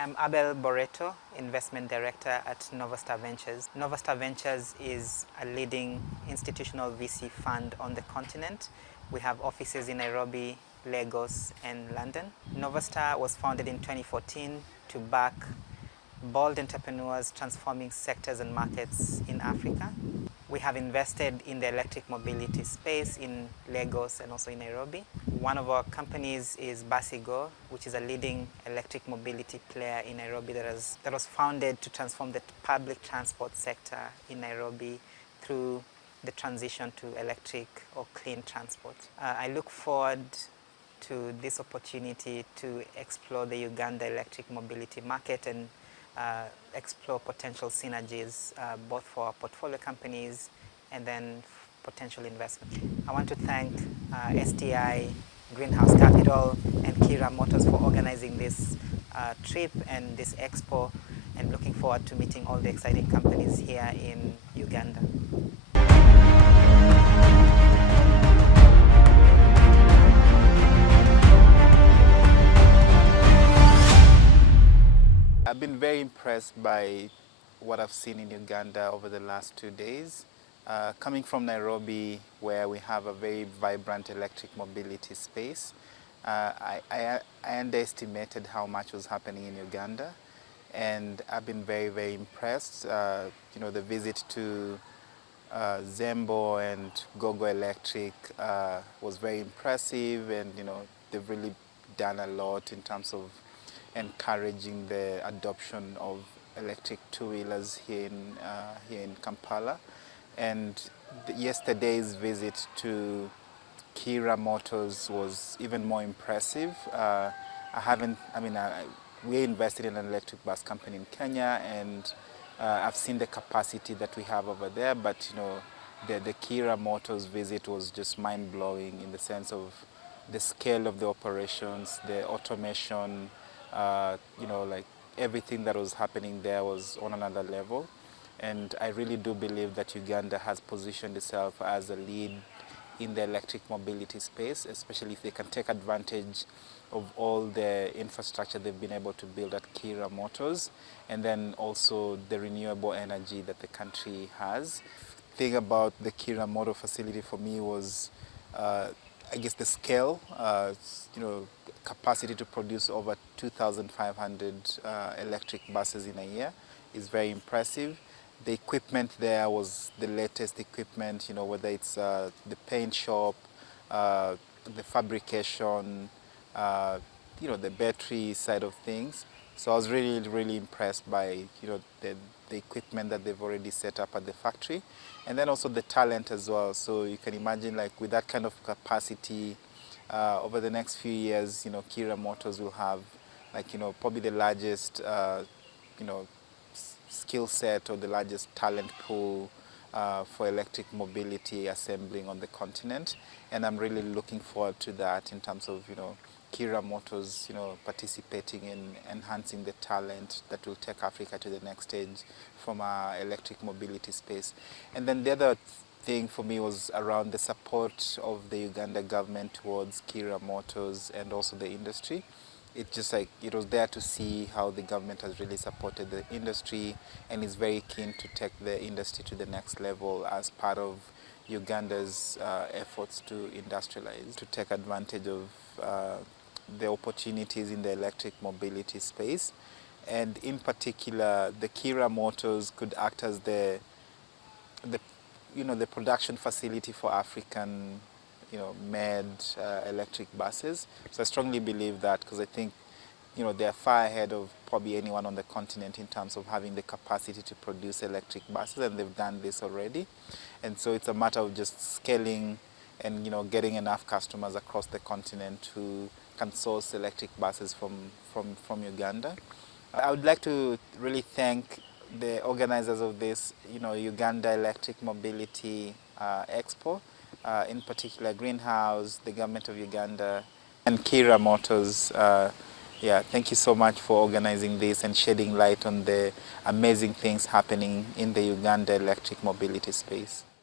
I'm Abel Boreto, Investment Director at Novastar Ventures. Novastar Ventures is a leading institutional VC fund on the continent. We have offices in Nairobi, Lagos, and London. Novastar was founded in 2014 to back bold entrepreneurs transforming sectors and markets in Africa. We have invested in the electric mobility space in Lagos and also in Nairobi. One of our companies is Basigo, which is a leading electric mobility player in Nairobi that was founded to transform the public transport sector in Nairobi through the transition to electric or clean transport. I look forward to this opportunity to explore the Uganda electric mobility market and explore potential synergies both for our portfolio companies and then potential investment. I want to thank STI, Greenhouse Capital, and Kiira Motors for organizing this trip and this expo, and looking forward to meeting all the exciting companies here in Uganda. I've been very impressed by what I've seen in Uganda over the last 2 days. Coming from Nairobi, where we have a very vibrant electric mobility space, I underestimated how much was happening in Uganda, and I've been very, very impressed. The visit to Zembo and Gogo Electric was very impressive, and they've really done a lot in terms of encouraging the adoption of electric two-wheelers here in Kampala. And yesterday's visit to Kiira Motors was even more impressive. We invested in an electric bus company in Kenya, and I've seen the capacity that we have over there, but the Kiira Motors visit was just mind-blowing in the sense of the scale of the operations, the automation, like everything that was happening there was on another level. And I really do believe that Uganda has positioned itself as a lead in the electric mobility space, especially if they can take advantage of all the infrastructure they've been able to build at Kiira Motors, and then also the renewable energy that the country has. The thing about the Kiira Motor facility for me was I guess the scale, capacity to produce over 2,500 electric buses in a year is very impressive. The equipment there was the latest equipment, whether it's the paint shop, the fabrication, the battery side of things. So I was really, really impressed by, the equipment that they've already set up at the factory, and then also the talent as well. So you can imagine, like, with that kind of capacity, over the next few years, Kiira Motors will have, probably the largest, skill set or the largest talent pool for electric mobility assembling on the continent. And I'm really looking forward to that in terms of, Kiira Motors, participating in enhancing the talent that will take Africa to the next stage from our electric mobility space. And then the other thing for me was around the support of the Uganda government towards Kiira Motors and also the industry. It was there to see how the government has really supported the industry and is very keen to take the industry to the next level as part of Uganda's efforts to industrialize, to take advantage of the opportunities in the electric mobility space. And in particular, the Kiira Motors could act as the production facility for African, made electric buses. So I strongly believe that, because I think, they're far ahead of probably anyone on the continent in terms of having the capacity to produce electric buses, and they've done this already. And so it's a matter of just scaling and, getting enough customers across the continent who can source electric buses from Uganda. I would like to really thank the organizers of this, Uganda Electric Mobility Expo, in particular Greenhouse, the government of Uganda, and Kiira Motors. Thank you so much for organizing this and shedding light on the amazing things happening in the Uganda electric mobility space.